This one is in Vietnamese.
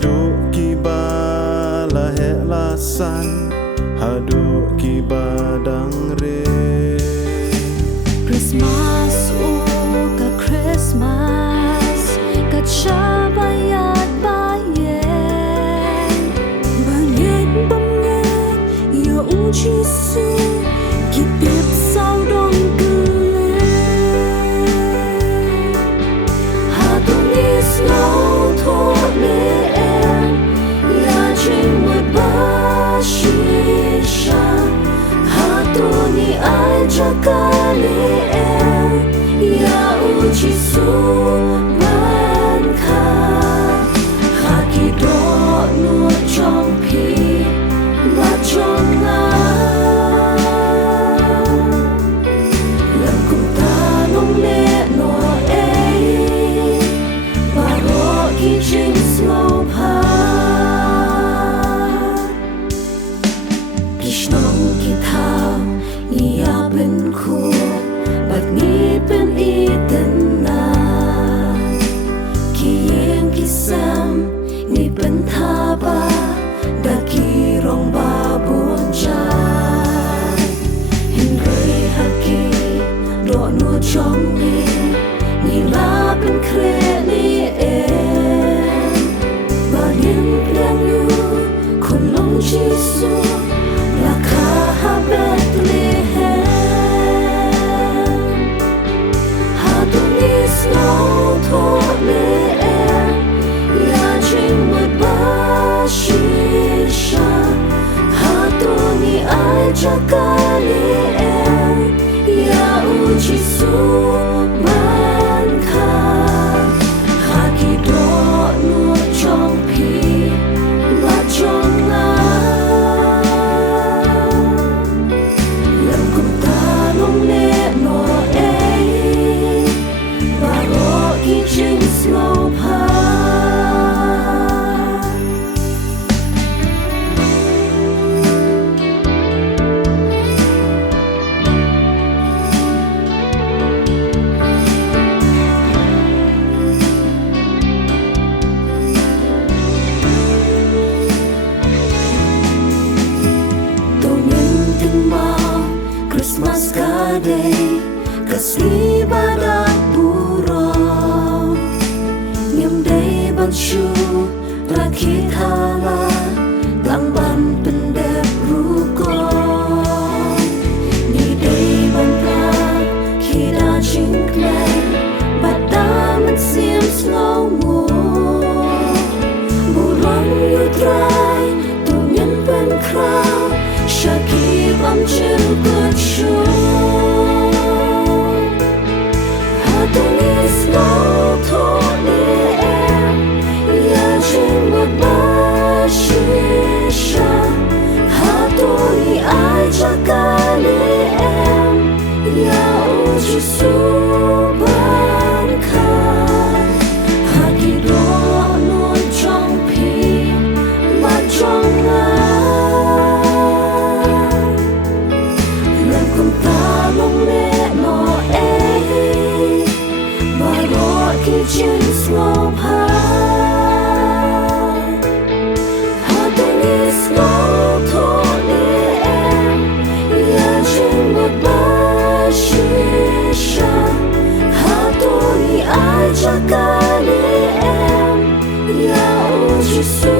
Hadu kiba lahe lasan, hadu kiba dangre. Christmas ka Christmas ka chabayat bayen banget banget ya Jisu kipip sao dong gele hadunis lâu thô lệ em ya trên một ba shisha hatuni ai cho kali em ya Jisu ban kha haki do nu trong pi và trong nga lần cùng ta nông lệ no ấy và ro ki trên slow pa kishnong kitao ia ben khu bạc ni ben iten na kieng kisam ni ben tha ba da ki rong ba bon jai hin rei haki do no chong ni la ben kre ni ba nim yang yu kon long Jisu la kha ha Bethlehem hadunis lâu thô lệ em ya trên một ba shisha hatuni ai cho kali em ya Jisu ban kha haki do nu trong pi và trong nga lần cùng ta nông lệ no ấy và ro ki trên slow pa Christmas ka day kasi badak puro Niam day bang shu rakit hala Lang ban pendep ruko Ni day ban ka kita jingkle Bada man sim slow mo Burang yu dry tu nhân ban krao Shaki bam chill good show hadunis lâu thô lệ em ya trên một ba shisha hatuni ai cho kali em ya Jisu ban kha haki do non trong pi mà trong nga cùng ta lông lệ no ấy và ro ki trên slow pa hadunis lâu thô lệ em ya trên một ba shisha hatuni ai cho kali em ya Jisu